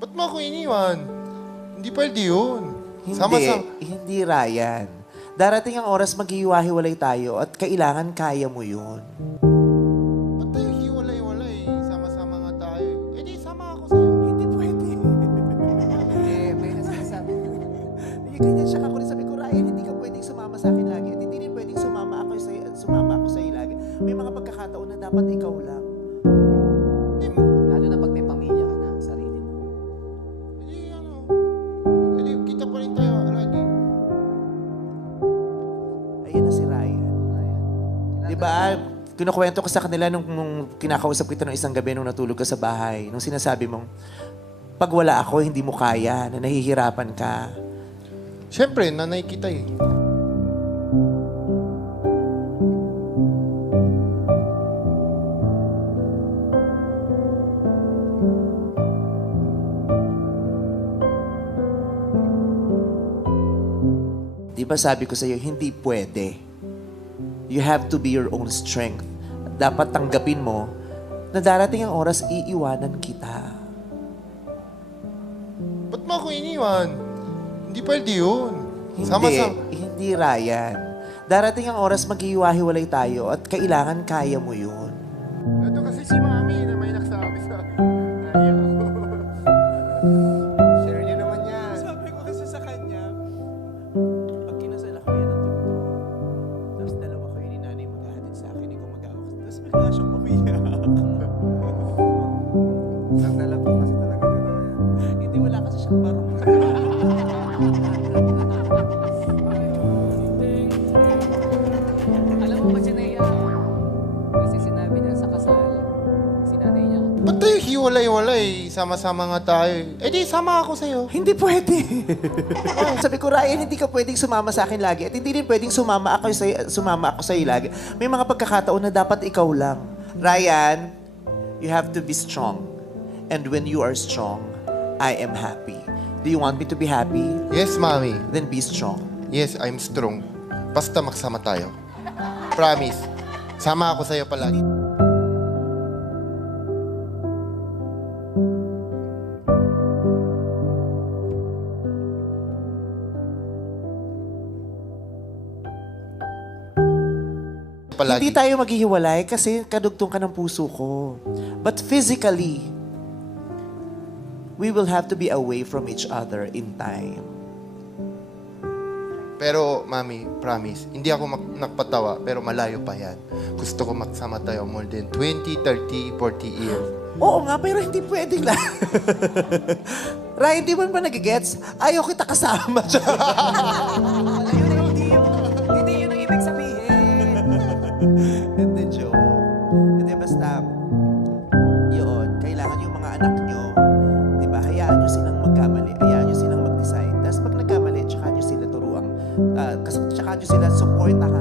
Ba't mo ako iniwan? Hindi pwede yun. Hindi, Ryan. Darating ang oras maghihiwa-hiwalay tayo at kailangan kaya mo yun. Ba't tayo hiwalay-walay? Sama-sama nga tayo. Eh di, sama ako sa'yo. Hindi pwede. May nasasabi. Hindi ganyan siya kakulit. Sabi ko, Ryan, hindi ka pwedeng sumama sa akin lagi. At hindi rin pwedeng sumama ako sa'yo lagi. May mga pagkakataon na dapat ikaw lang. Lalo na pag may pamilya ka na, sarili mo. Eh di, kita pa rin tayo lagi. Ayun na si Ryan. Di ba? Kinukwento ko sa kanila nung kinakausap kita nung isang gabi nung natulog ka sa bahay. Nung sinasabi mong, pag wala ako, hindi mo kaya, na nahihirapan ka. Siyempre, nanay kita eh. Di ba sabi ko sa'yo, hindi pwede. You have to be your own strength. Dapat tanggapin mo na darating ang oras, iiwanan kita. Ba't mo ako iniwan? Hindi pwede yun. Hindi, Ryan. Darating ang oras, maghihiwa-hiwalay tayo at kailangan kaya mo yun. Ito kasi si Mami na may nagsabi sa akin. Ayaw. Share niyo naman yan. Sabi ko kasi sa kanya, pag kinasal ako yan ang tugtog, tapos dalawa kayo ni nanay maghahatid sa akin, ikaw mag-aawak. Tapos bigla siyang umiyak. Nagdala po kasi talaga gano'n. Hindi, wala kasi siyang barong. Alam mo ba si Nea? Kasi sinabi niya sa kasal, sinanay niya. Ba't tayo hiwalay-walay? Sama-sama nga tayo. Eh di, sama ako sa'yo. Hindi pwede. Sabi ko, Ryan, hindi ka pwedeng sumama sa akin lagi at hindi rin pwedeng sumama ako sa'yo lagi. May mga pagkakataon na dapat ikaw lang. Ryan, you have to be strong. And when you are strong, I am happy. Do you want me to be happy? Yes, Mami. Then be strong. Yes, I'm strong. Basta magsama tayo. Promise. Sama ako sa'yo palagi. Hindi tayo maghihiwalay kasi kadugtong ka ng puso ko. But physically, we will have to be away from each other in time. Pero, Mami, promise, hindi ako nakpatawa, pero malayo pa yan. Gusto ko magsama tayo more than 20, 30, 40 years. Oo nga, pero hindi pwedeng lang. Ryan, di mo ba nagigets? Ayaw kita kasama. Hindi yun ang ibig sabihin. Hindi, joke. Hindi, basta, yun, kailangan yung mga anak nyo, di ba, hayaan nyo silang magkamali, hayaan nyo silang mag-decide. Tapos pag nagkamali, tsaka nyo sila turuang, tsaka nyo sila supportahan